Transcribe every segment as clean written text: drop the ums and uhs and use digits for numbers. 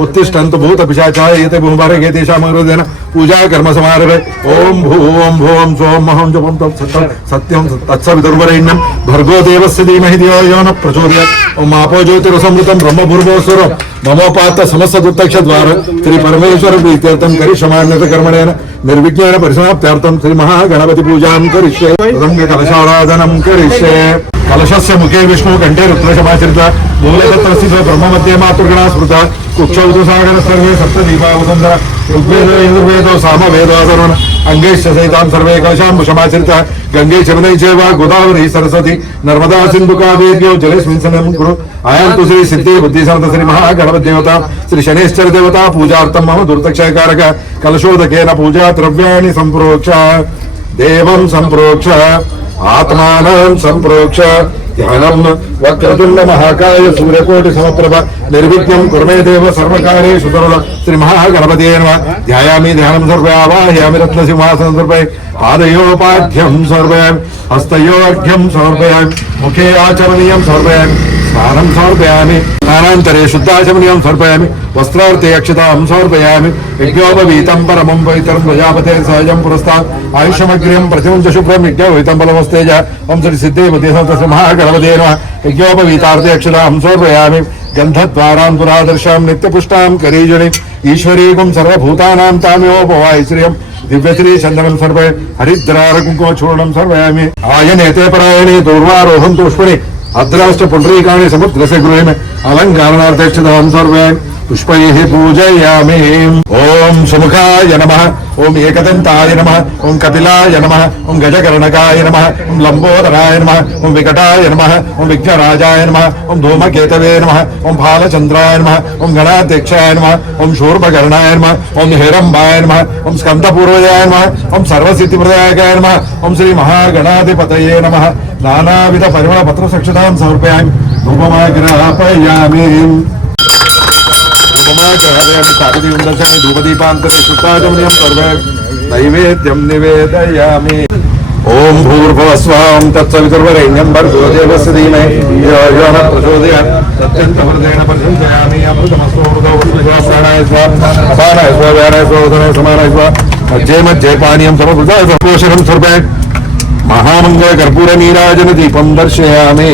उत्तिष्ठन्तु भूतपिशाचाः एते भूभारगे तेषामग्रदेन पूजा कर्म समारभे। ओम भूम सोम महं जपं सत्यं तत्सवितुर्वरेण्यं भर्गो देवस्य धीमहि धियो यो न प्रचोदयात्। ओम आपो ज्योतिरसमृतं ब्रह्मभूर्भुवस्वरं नमोपात समस्त दुर्दक्षद्वार श्री परमेश्वर प्रीत्यर्थं करिष्याम्यत कर्मणेन निर्विघ्नेन परिसमाप्त्यर्थं श्री महागणपति पूजां करिष्ये। कलशाराधनं करिष्ये। कलशस्य मुखे विष्णु कंठे रुद्रशमाचरित मूलतत्र स्थितो ब्रह्ममध्ये मातृगणा स्मृता कुक्षौ सागर सर्वे सप्तदीपावसुंधर ऋग्वेदो यजुर्वेदो सामवेदो अथर्वण अंगैश्च सहितां सर्वे कलशाम्बुषमाचरित गंगे चरणे चैव गोदावरी सरस्वती नर्मदा सिन्धु कावेर्यो जलेस्मिन् सन्निधिं कुरु। आयान्तु श्री सिद्धि बुद्धिसमर्थ श्री महागणपति देवता श्री शनेश्वर देवता पूजार्थं मम दुर्दक्षयकारक कलशोदकेन पूजा द्रव्याणि संप्रोक्ष देवं संप्रोक्ष आत्मानं संप्रोक्ष ध्यानं वक्रतुंड महाकाय सूर्यकोटि समप्रभ निर्विघ्नं कुर्मे देव सर्वकार्येषु सर्वदा श्री महागणपतये नमः। ध्यायामि ध्यानं सर्वयावाहयामि रत्नसिंहासनं सर्वयामि पादयोपाढ्यं सर्वयामि हस्तयोर्घ्यं समर्पयामि मुखे आचमनीयं समर्पयामि स्नानं समर्पयामि स्नानान्तरे शुद्धाचमनीयं समर्पयामि वस्त्रार्थे अक्षतां समर्पयामि यज्ञोपवीतं परमं पवित्रं प्रजापते सहजं पुरस्तात् आयुष्यमग्र्यं प्रतिमं च शुभ्रं यज्ञोपवीतं बलवस्तेज। ओं श्री सिद्धे बुद्धिसमर्थ महागणपतये नमः। यज्ञोपवीतार्थे अक्षतां समर्पयामि गन्धद्वारां दुरादर्शां नित्यपुष्टां करीजनि ईश्वरीगुं सर्वभूतानां तामेवोपवाय श्रियं दिव्यश्री चन्दनं सर्वे हरिद्रारकुङ्कुमचूर्णं सर्वयामि। आयनेते परायणे दूर्वारोहं पुष्पणि अद्राश्च पुण्डरीकाणि समुद्रस्य गृहे अलङ्कारणार्थक्षतां सर्वयामि पुष्पैः पूजयामि। ओम सुमुखाय नमः। ओम एकदन्ताय नमः। ओम कपिलाय नमः। ओम गजकर्णकाय नमः। ओम लंबोदराय नमः। ओम विकटाय नमः। ओम विघ्नराजाय नमः। ओम धूमकेतवे नमः। ओम भालचन्द्राय नमः। ओम गणाध्यक्षाय नमः। ओम शूर्पकर्णाय नमः। ओम हिरम्बाय नमः। ओम स्कन्दपूर्वजाय नमः। ओम सर्वसिद्धिप्रदायकाय नमः। ओम श्री महागणाधिपतये नमः। नानाविध परिमळ पत्रसक्षतां समर्पयामि धूपमाग्रापयामि। धूपदीपान्तरे शुद्धाचमनीयं सर्वे नैवेद्यं निवेदयामि। ओम भूर्भुवस्वां तत्सवितुर्वरेण्यं भर्गो देवस्य धीमहि धियो यो न प्रचोदयात्। तत्यन्तमृतेन परिचिन्तयामि अमृतमस्तु प्राणाय स्वाहा अपानाय स्वाहा व्यानाय स्वाहा उदनाय समानाय स्वाहा मध्ये मध्ये पानीयं समर्पयामि पोषणं सर्वे महामंगल कर्पूर नीराजन दीपं दर्शयामि।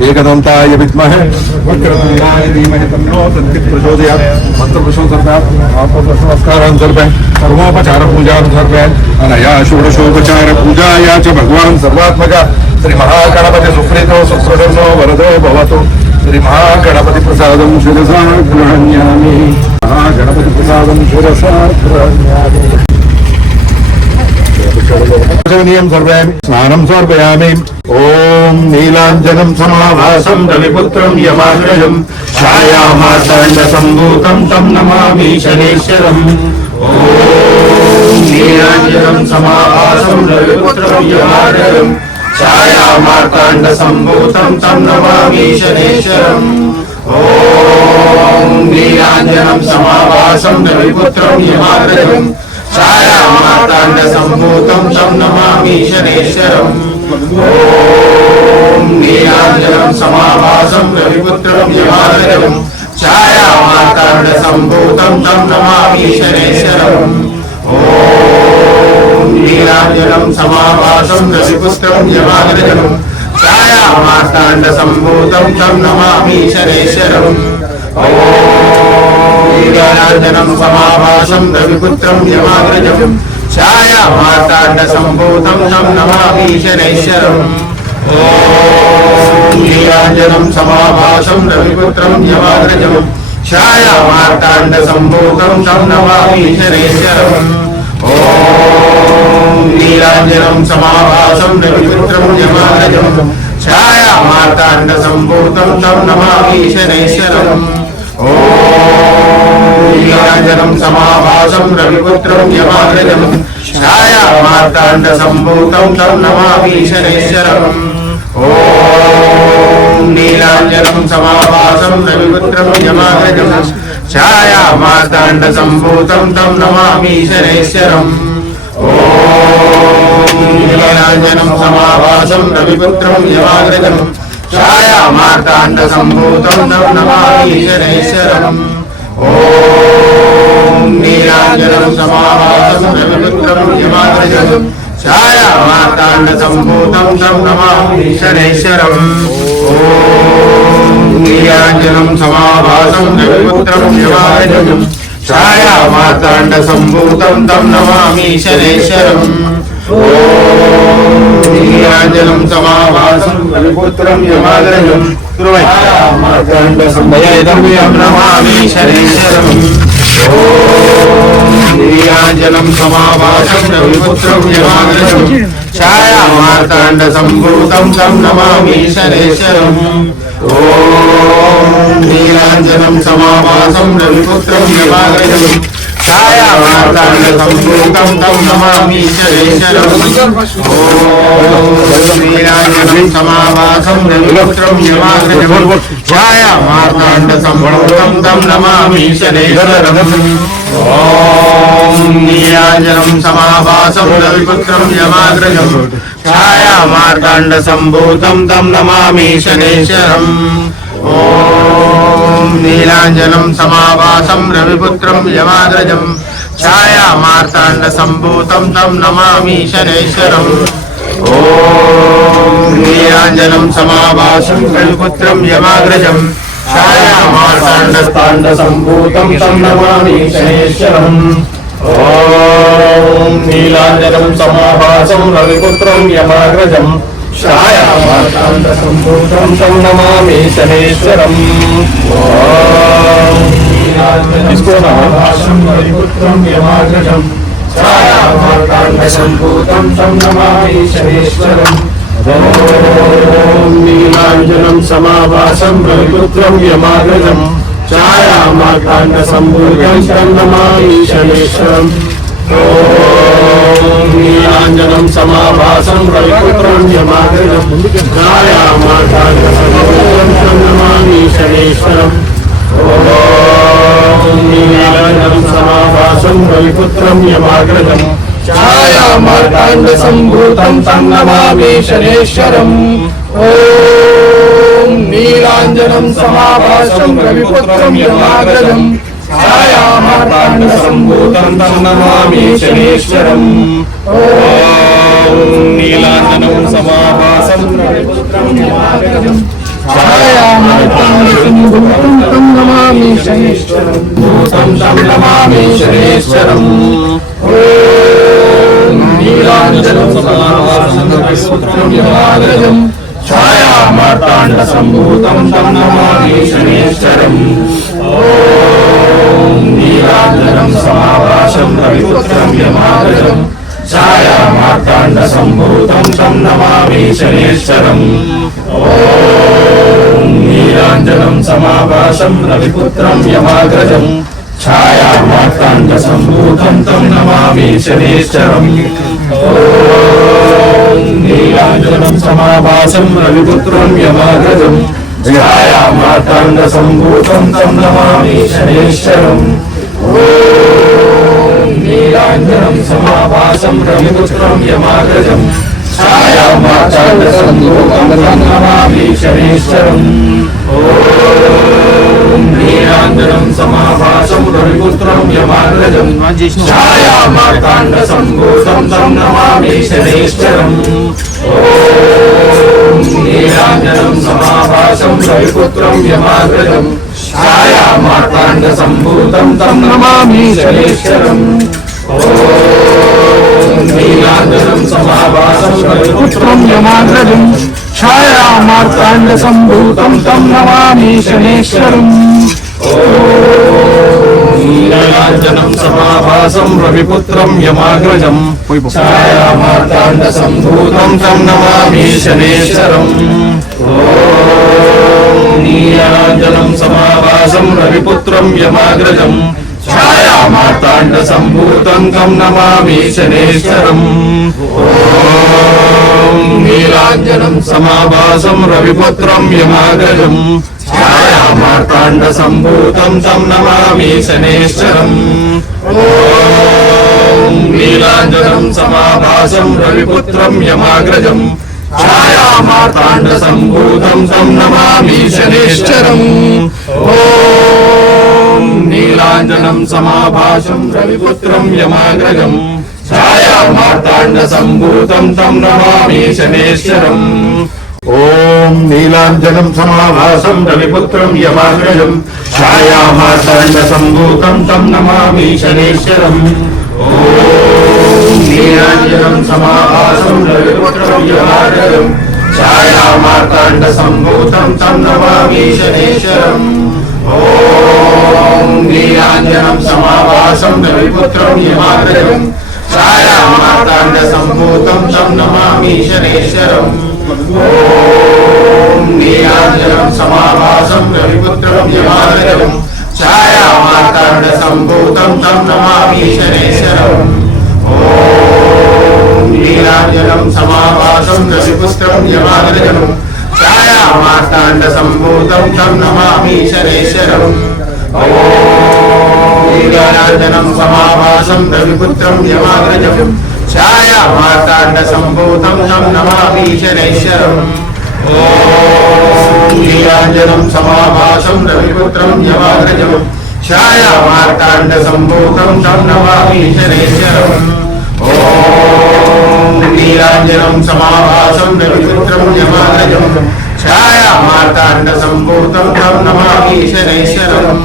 एकदन्ताय विद्महे वक्रतुण्डाय धीमहि तन्नो दन्तिः प्रचोदयात्। मंत्रपुष्पं सर्वयात् नमस्कारान् सर्वे सर्वोपचार पूजां सर्वे अनया षोडशोपचार पूजाया च भगवान् सर्वात्मक श्री महागणपति सुप्रीतो सुप्रसन्नो वरदो भवतु। श्री महागणपति प्रसादं शिरसा गृह्णामि। महागणपति प्रसादं शिरसा गृह्णामि। सर्वयामि स्नानं समर्पयामि। ओम नीलाञ्जनं समाभासं रविपुत्रं यमाग्रजं छायामार्ताण्डसम्भूतं तं नमामि शनैश्वरम्। ओम नीलाञ्जनं समाभासं रविपुत्रं यमाग्रजं छायामार्ताण्डसम्भूतं तं नमामि शनैश्वरम्। ओम नीलाञ्जनं समाभासं रविपुत्रं यमाग्रजं छायामार्ताण्डसम्भूतं तं नमामि शनैश्वरम्। ओम नीलाञ्जनं समाभासं रविपुत्रं यमाग्रजं छायामार्ताण्डसम्भूतं तं नमामि शनैश्वरम्। ओम नीलाञ्जनं समाभासं रविपुत्रं यमाग्रजं छायामार्ताण्डसम्भूतं तं नमामि शनैश्वरम्। ओम नीलाञ्जनं समाभासं रविपुत्रं यमाग्रजं छायामार्ताण्डसम्भूतं तं नमामि शनैश्वरम्। ओम नीलाञ्जनं समाभासं रविपुत्रं यमाग्रजं छायामार्ताण्डसम्भूतं तं नमामि शनैश्वरम्। ओम नीलाञ्जनं समाभासं रविपुत्रं यमाग्रजं छायामार्ताण्डसम्भूतं तं नमामि शनैश्वरम्। ओम नीलाञ्जनं समाभासं रविपुत्रं यमाग्रजं छायामार्ताण्डसम्भूतं तं नमामि शनैश्वरम्। ओम नीलाञ्जनं समाभासं रविपुत्रं यमाग्रजं छायामार्ताण्डसम्भूतं तं नमामि शनैश्वरम्। ओम नीलाञ्जनं समाभासं रविपुत्रं यमाग्रजं छायामार्ताण्डसम्भूतं तं नमामि शनैश्वरम्। ॐ नीलाञ्जनं समाभासं रविपुत्रं यमाग्रजं छायामार्ताण्डसम्भूतं तं नमामि शनैश्वरम् ॐ नीलाञ्जनं समाभासं रविपुत्रं यमाग्रजं छायामार्ताण्डसम्भूतं तं नमामि शनैश्वरम् ॐ नीलाञ्जनं समाभासं रविपुत्रं यमाग्रजं छायामार्ताण्डसम्भूतं नमामि शनैश्वरम् ॐ नीलाञ्जनं समाभासं रविपुत्रं यमाग्रजं छायामार्ताण्डसम्भूतं तं नमामि शनैश्वरम् ॐ नीलाञ्जनं समाभासं रविपुत्रं यमाग्रजं छायामार्ताण्डसम्भूतं तं नमामि शनैश्वरम् ॐ नीलाञ्जनं समाभासं रविपुत्रं यमाग्रजं छायामार्ताण्डसम्भूतं तं नमामि शनैश्वरम् ॐ नीलाञ्जनं समाभासं रविपुत्रं यमाग्रजं छायामार्ताण्डसम्भूतं तं नमामि शनैश्वरम् ॐ नीलाञ्जनं समाभासं रविपुत्रं यमाग्रजं छायामार्ताण्डसम्भूतं तं नमामि शनैश्वरम् ॐ नीलाञ्जनं समाभासं रविपुत्रं यमाग्रजं छायामार्ताण्डसम्भूतं तं नमामि शनैश्वरम् ॐ नीलाञ्जनं समाभासं रविपुत्रं यमाग्रजं छायामार्ताण्डसम्भूतं तं नमामि शनैश्वरम् ॐ नीलाञ्जनं समाभासं रविपुत्रं यमाग्रजं छायामार्ताण्डसम्भूतं तं नमामि शनैश्वरम् ॐ नीलाञ्जनं समाभासं रविपुत्रं यमाग्रजं छायामार्ताण्डसम्भूतं तं नमामि शनैश्वरम् ॐ नीलाञ्जनं समाभासं रविपुत्रं यमाग्रजं छायामार्ताण्डसम्भूतं तं नमामि शनैश्वरम् ॐ नीलाञ्जनं समाभासं रविपुत्रं यमाग्रजं छायामार्ताण्डसम्भूतं तं नमामि शनैश्वरम् ॐ नीलाञ्जनं समाभासं रविपुत्रं यमाग्रजं छायामार्ताण्डसम्भूतं तं नमामि शनैश्वरम् ॐ नीलाञ्जनं समाभासं रविपुत्रं यमाग्रजं छायामार्ताण्डसम्भूतं तं नमामि शनैश्वरम् भूतं तं नमामि शनैश्वरम् ॐ नीलाञ्जनं समाभासं रविपुत्रं यमाग्रजं छायामार्ताण्डसम्भूतं तं नमामि शनैश्वरम् ॐ नीलाञ्जनं समाभासं रविपुत्रं यमाग्रजं छायामार्ताण्डसम्भूतं तं नमामि शनैश्वरम् ॐ नीलाञ्जनं समाभासं रविपुत्रं यमाग्रजं छायामार्ताण्डसम्भूतं तं नमामि शनैश्वरम् ॐ नीलाञ्जनं समाभासं रविपुत्रं यमाग्रजं छायामार्ताण्डसम्भूतं तं नमामि शनैश्वरम् ॐ नीलाञ्जनं समाभासं रविपुत्रं यमाग्रजं छायामार्ताण्डसम्भूतं तं नमामि शनैश्वरम् ॐ नीलाञ्जनं समाभासं रविपुत्रं यमाग्रजं छायामार्ताण्डसम्भूतं तं नमामि शनैश्वरम् ॐ नीलाञ्जनं समाभासं रविपुत्रं यमाग्रजं छायामार्ताण्डसम्भूतं तं नमामि शनैश्वरम् ॐ नीलाञ्जनं समाभासं रविपुत्रं यमाग्रजं छायामार्ताण्डसम्भूतं तं नमामि शनैश्वरम् ॐ नीलाञ्जनं समाभासं रविपुत्रं यमाग्रजं छायामार्ताण्डसम्भूतं तं नमामि शनैश्वरम् ॐ नीलाञ्जनं समाभासं रविपुत्रं यमाग्रजं छायामार्ताण्डसम्भूतं तं नमामि शनैश्वरम् ॐ नीलाञ्जनं समाभासं रविपुत्रं यमाग्रजं छायामार्ताण्डसम्भूतं तं नमामि शनैश्वरम् ॐ नीलाञ्जनं समाभासं रविपुत्रं यमाग्रजं छायामार्ताण्डसम्भूतं तं नमामि शनैश्वरम् ॐ नीलाञ्जनं नीलाञ्जनं समाभासं रविपुत्रं यमाग्रजं छायामार्ताण्डसम्भूतं तं नमामि शनेश्वरम्। ओम नीलांजनम समाभासम रविपुत्रम यमाग्रजम छायामार्ताण्डसम्भूतं तं नमामि शनेश्वरम्। ओम नीलांजनम समाभासम रविपुत्रम यमाग्रजम छायामार्ताण्डसम्भूतं तं नमामि शनेश्वरम्। ओम नीलांजनम समाभासम रविपुत्रम यमाग्रजम छायामार्ताण्डसम्भूतं तं नमामि शनेश्वरम्। ओम नीलांजनं समाभासं रविपुत्रं यमाग्रजं छायामार्ताण्डसम्भूतं तं नमामि शनेश्वरम्। ओम नीलांजनं समाभासं रविपुत्रं यमाग्रजं छायामार्ताण्डसम्भूतं तं नमामि शनेश्वरम्। ओम नीलांजनं समाभासं रविपुत्रं यमाग्रजं छायामार्ताण्डसम्भूतं तं नमामि शनेश्वरम्। ओम नीलांजनं समाभासं रविपुत्रं यमाग्रजं छायामार्ताण्डसम्भूतं तं नमामि शनेश्वरम्। ओम नीलांजनं समाभासं रविपुत्रं यमाग्रजं छायामार्ताण्डसम्भूतं तं नमामि शनेश्वरम्।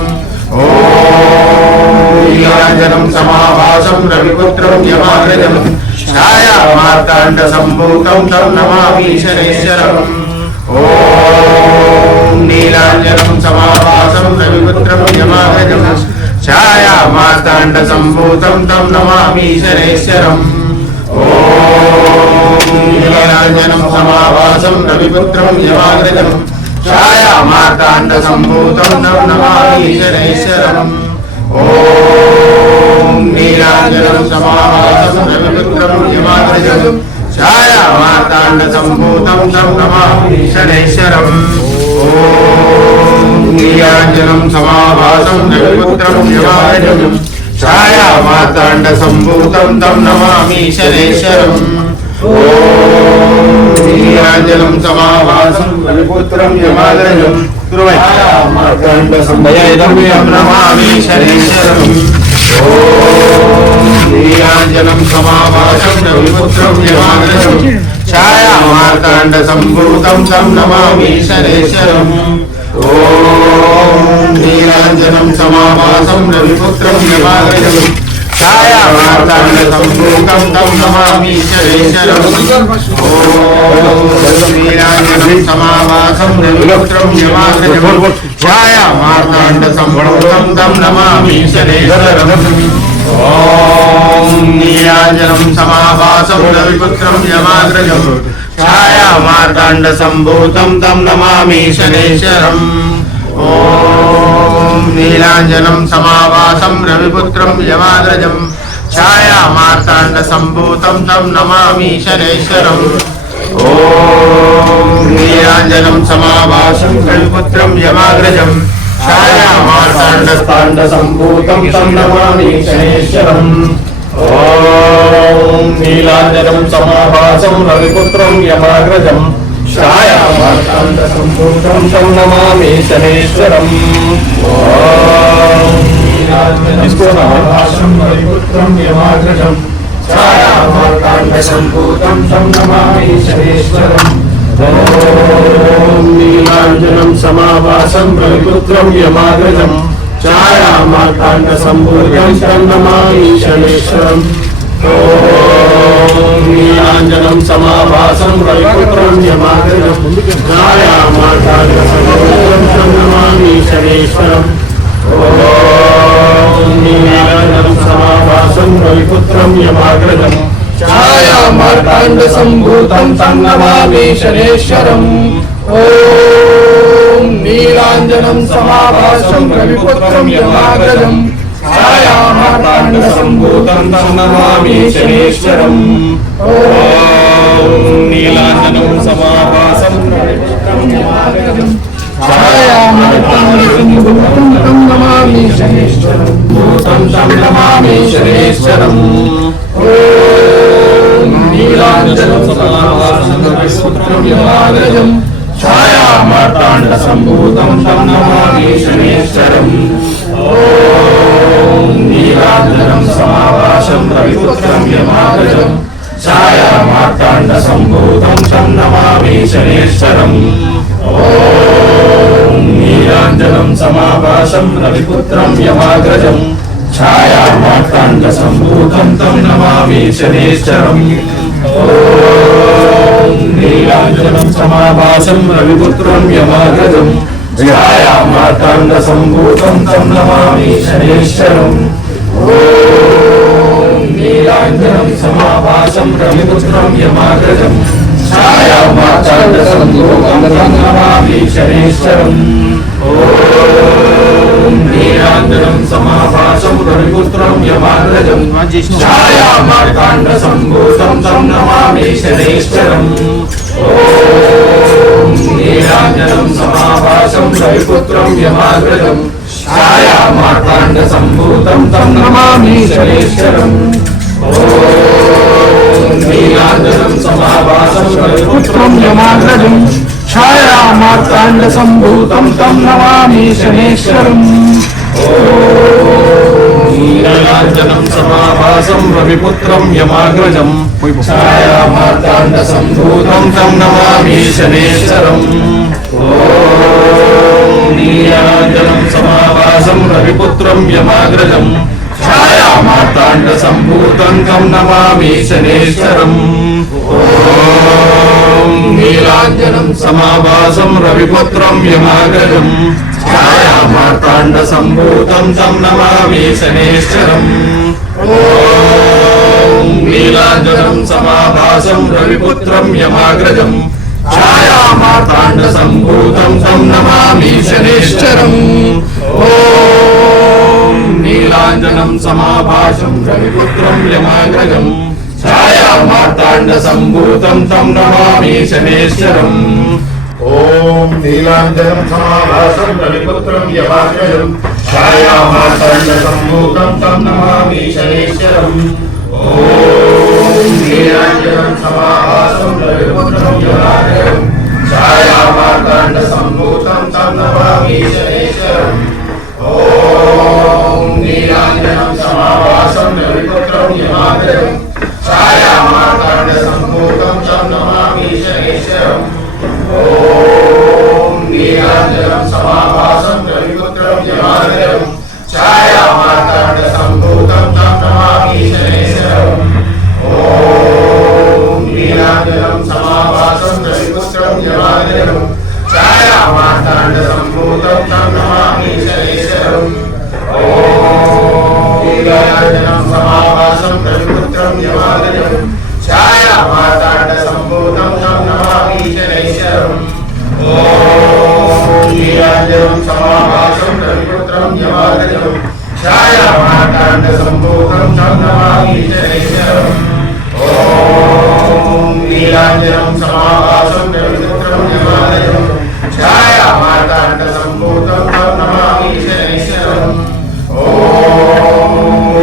ओम नीलांजनं समाभासं रविपुत्रं यमाग्रजं छायामार्ताण्डसम्भूतं तं नमामि शनेश्वरम्। ओम नीलांजनं समाभासं रविपुत्रं यमाग्रजं छायामार्ताण्डसम्भूतं तं नमामि शनेश्वरम्। ओम नीलांजनं समाभासं रविपुत्रं यमाग्रजं छायामार्ताण्डसम्भूतं तं नमामि शनेश्वरम्। ओम नीलांजनं समाभासं रविपुत्रं यमाग्रजं छायामार्ताण्डसम्भूतं तं नमामि शनेश्वरम्। ओम नीलांजनं समाभासं रविपुत्रं यमाग्रजं छायामार्ताण्डसम्भूतं तं नमामि शनेश्वरम्। ओम नीलांजनं समाभासं रविपुत्रं यमाग्रजं छायामार्ताण्डसम्भूतं नमामि शनेश्वरम्। ओम नीलांजनं समाभासं रविपुत्रं यमाग्रजं छायामार्ताण्डसम्भूतं तं नमामि शनेश्वरम्। ओम नीलांजनं समाभासं रविपुत्रं यमाग्रजं छायामार्ताण्डसम्भूतं तं नमामि शनेश्वरम्। ओम नीलांजनं समाभासं रविपुत्रं यमाग्रजं छायामार्ताण्डसम्भूतं तं नमामि शनेश्वरम्। ओम नीलांजनं समाभासं रविपुत्रं यमाग्रजं छायामार्ताण्डसम्भूतं तं नमामि शनेश्वरम्। ओम नीलांजनं समाभासं रविपुत्रं यमाग्रजं छायामार्ताण्डसम्भूतं तं नमामि शनेश्वरम्। ओम नीलांजनं समाभासं रविपुत्रं यमाग्रजं छायामार्ताण्डसम्भूतं तं नमामि शनेश्वरम्। ओम नीलांजनं समाभासं रविपुत्रं यमाग्रजं छायामार्ताण्डसम्भूतं तं नमामि शनेश्वरम्। ओम नीलांजनं समाभासं रविपुत्रं यमाग्रजं छायामार्ताण्डसम्भूतं तं नमामि शनेश्वरम्। ओम नीलांजनं समाभासं रविपुत्रं यमाग्रजं छायामार्ताण्डसम्भूतं तं नमामि शनेश्वरम्। ओम नीलांजनं समाभासं रविपुत्रं यमाग्रजं छायामार्ताण्डसम्भूतं तं नमामि शनेश्वरम्। ओम नीलांजनं समाभासं रविपुत्रं यमाग्रजं छायामार्ताण्डसम्भूतं तं नमामि शनेश्वरम्। ओम नीलांजनं समाभासं रविपुत्रं यमाग्रजं छायामार्ताण्डसम्भूतं तं नमामि शनेश्वरम्। ओम नीलांजनं समाभासं रविपुत्रं यमाग्रजं छायामार्ताण्डसम्भूतं तं नमामि शनेश्वरम्। भूतं तं नमामि शनेश्वरम्। ओम नीलांजनं समाभासं रविपुत्रं यमाग्रजं छायामार्ताण्डसम्भूतं तं नमामि शनेश्वरम्। ओम रविपुत्रं यमाग्रजं छायामार्ताण्डसम्भूतं तं नमामि शनेश्वरम् ॐ नीलाञ्जनं समाभासं रविपुत्रं यमाग्रजं छायामार्ताण्डसम्भूतं तं नमामि शनेश्वरम् ॐ नीलाञ्जनं समाभासं रविपुत्रं यमाग्रजं छायामार्ताण्डसम्भूतं तं नमामि शनेश्वरम् ॐ नीलाञ्जनं समाभासं रविपुत्रं यमाग्रजं छायामार्ताण्डसम्भूतं तं नमामि शनेश्वरम् ॐ नीलाञ्जनं समाभासं रविपुत्रं यमाग्रजं छायामार्ताण्डसम्भूतं तं नमामि शनेश्वरम् ॐ नीलाञ्जनं समाभासं रविपुत्रं यमाग्रजं छायामार्ताण्डसम्भूतं तं नमामि शनेश्वरम् ॐ नीलाञ्जनं समाभासं रविपुत्रं यमाग्रजं छायामार्ताण्डसम्भूतं तं नमामि शनेश्वरम् ॐ नीलाञ्जनं समाभासं रविपुत्रं यमाग्रजं छायामार्ताण्डसम्भूतं तं नमामि शनेश्वरम् ॐ नीलाञ्जनं समाभासं रविपुत्रं यमाग्रजं छायामार्ताण्डसम्भूतं तं नमामि शनेश्वरम् ॐ नीलाञ्जनं समाभासं रविपुत्रं यमाग्रजं छायामार्ताण्डसम्भूतं तं नमामि शनेश्वरम् ॐ नीलाञ्जनं समाभासं रविपुत्रं यमाग्रजं छायामार्ताण्डसम्भूतं तं नमामि शनेश्वरम् ॐ नीलाञ्जनं समाभासं रविपुत्रं यमाग्रजं छायामार्ताण्डसम्भूतं तं नमामि शनेश्वरम् ॐ नीलाञ्जनं समाभासं रविपुत्रं यमाग्रजं छायामार्ताण्डसम्भूतं तं नमामि शनेश्वरम् ॐ नीलाञ्जनं समाभासं रविपुत्रं यमाग्रजं छायामार्ताण्डसम्भूतं तं नमामि शनेश्वरम् ॐ नीलाञ्जनं समाभासं रविपुत्रं यमाग्रजं छायामार्ताण्डसम्भूतं तं नमामि शनेश्वरम् ॐ नीलाञ्जनं समाभासं रविपुत्रं यमाग्रजं छायामार्ताण्डसम्भूतं तं नमामि शनेश्वरम् ॐ नीलाञ्जनं समाभासं रविपुत्रं यमाग्रजं छायामार्ताण्डसम्भूतं तं नमामि शनेश्वरम् ॐ नीलाञ्जनं समाभासं रविपुत्रं यमाग्रजं छायामार्ताण्डसम्भूतं तं नमामि शनेश्वरम् ॐ नीलाञ्जनं समाभासं रविपुत्रं यमाग्रजं छायामार्ताण्डसम्भूतं तं नमामि शनेश्वरम् ॐ नीलाञ्जनं समाभासं रविपुत्रं यमाग्रजं छायामार्ताण्डसम्भूतं तं नमामि शनेश्वरम् ॐ नीलाञ्जनं समाभासं रविपुत्रं यमाग्रजं छायामार्ताण्डसम्भूतं तं नमामि शनेश्वरम् ॐ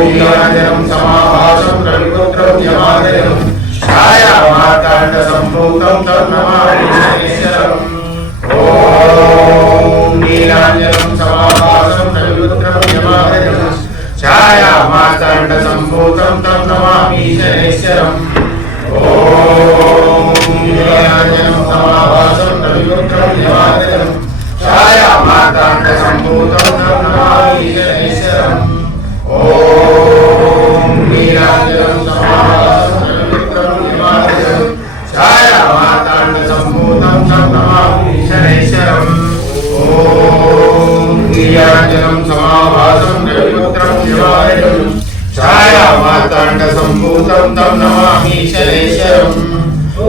नीलाञ्जनं समाभासं रविपुत्रं यमाग्रजं छायामार्ताण्डसम्भूतं तं नमामि शनेश्वरम् ॐ नीलाञ्जनं समाभासं रविपुत्रं यमाग्रजं छायामार्ताण्डसम्भूतं तं नमामि शनेश्वरम् ॐ नीलाञ्जनं समाभासं रविपुत्रं यमाग्रजं छायामार्ताण्डसम्भूतं तं नमामि शनेश्वरम् ॐ नीलाञ्जनं समाभासं रविपुत्रं यमाग्रजं छायामार्ताण्डसम्भूतं तं नमामि शनेश्वरम् ॐ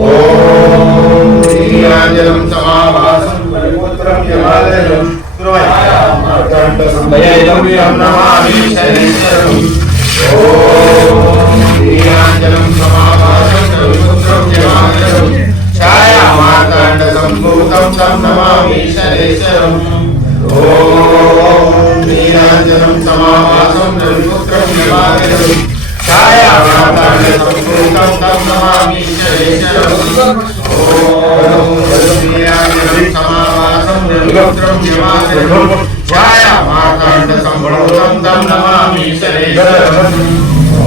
नीलाञ्जनं समाभासं रविपुत्रं यमाग्रजं छायामार्ताण्डसम्भूतं नमामि शनेश्वरम् ॐ नीलाञ्जनं समाभासं रविपुत्रं यमाग्रजं छायामार्ताण्डसम्भूतं तं नमामि शनेश्वरम् ॐ नीलाञ्जनं समाभासं रविपुत्रं यमाग्रजं छायामार्ताण्डसम्भूतं तं नमामि शनेश्वरम् ॐ नीलाञ्जनं समाभासं रविपुत्रं यमाग्रजं छायामार्ताण्डसम्भूतं तं नमामि शनेश्वरम् ॐ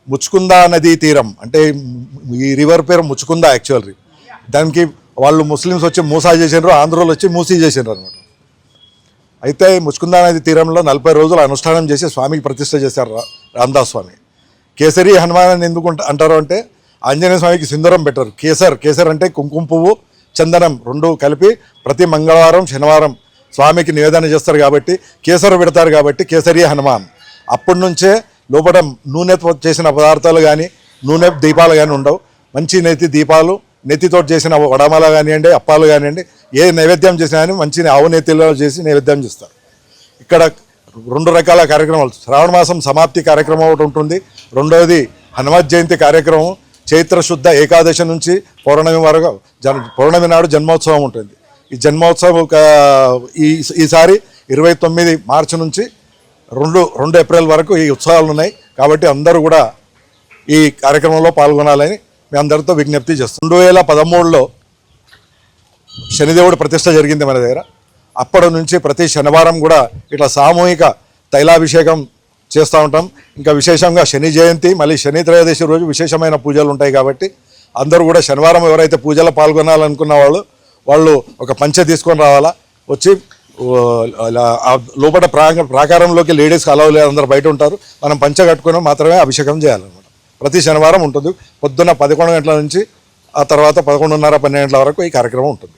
ముచ్చుకుందా నదీ తీరం, అంటే ఈ రివర్ పేరు ముచ్చుకుందా యాక్చువల్లీ. దానికి వాళ్ళు ముస్లిమ్స్ వచ్చి మూసా చేసినారు, ఆంధ్రోలు వచ్చి మూసీ చేసినారు అనమాట. అయితే ముచ్చుకుందా నది తీరంలో 40 రోజులు అనుష్ఠానం చేసి స్వామికి ప్రతిష్ఠ చేశారు రామదాస్ స్వామి. కేసరి హనుమాన్ అని ఎందుకు అంటారు అంటే ఆంజనేయ స్వామికి సింధూరం పెట్టారు. కేసర్ అంటే కుంకుమ పువ్వు, చందనం 2 కలిపి ప్రతి మంగళవారం శనివారం స్వామికి నివేదన చేస్తారు కాబట్టి కేసరి పెడతారు కాబట్టి కేసరి హనుమాన్. అప్పటి నుంచే లోపల నూనెతో చేసిన పదార్థాలు కానీ నూనె దీపాలు కానీ ఉండవు. మంచి నెత్తి దీపాలు, నెత్తితో చేసిన వడమాల కానివ్వండి, అప్పాలు కానివ్వండి, ఏ నైవేద్యం చేసినా కానీ మంచి ఆవు నెత్తిలో చేసి నైవేద్యం చేస్తారు. ఇక్కడ 2 రకాల కార్యక్రమాలు, శ్రావణ మాసం సమాప్తి కార్యక్రమం ఒకటి ఉంటుంది, రెండవది హనుమత్ జయంతి కార్యక్రమం. చైత్ర శుద్ధ ఏకాదశి నుంచి పౌర్ణమి వరకు పౌర్ణమి నాడు జన్మోత్సవం ఉంటుంది. ఈ జన్మోత్సవం ఈసారి 29 మార్చి నుంచి 2 ఏప్రిల్ వరకు ఈ ఉత్సవాలు ఉన్నాయి. కాబట్టి అందరూ కూడా ఈ కార్యక్రమంలో పాల్గొనాలని మీ అందరితో విజ్ఞప్తి చేస్తాం. 2013లో శనిదేవుడి ప్రతిష్ట జరిగింది మన దగ్గర. అప్పటి నుంచి ప్రతి శనివారం కూడా ఇట్లా సామూహిక తైలాభిషేకం చేస్తూ ఉంటాం. ఇంకా విశేషంగా శని జయంతి, మళ్ళీ శని త్రయోదశి రోజు విశేషమైన పూజలు ఉంటాయి. కాబట్టి అందరూ కూడా శనివారం ఎవరైతే పూజలో పాల్గొనాలనుకున్న వాళ్ళు ఒక పంచె తీసుకొని రావాలా. వచ్చి లోపల ప్రాకారంలోకి లేడీస్కి అలవ్ లేదు, అందరూ బయట ఉంటారు. మనం పంచె కట్టుకుని మాత్రమే అభిషేకం చేయాలన్నమాట. ప్రతి శనివారం ఉంటుంది. పొద్దున్న 11 గంటల నుంచి ఆ తర్వాత 11:30, 12 గంటల వరకు ఈ కార్యక్రమం ఉంటుంది.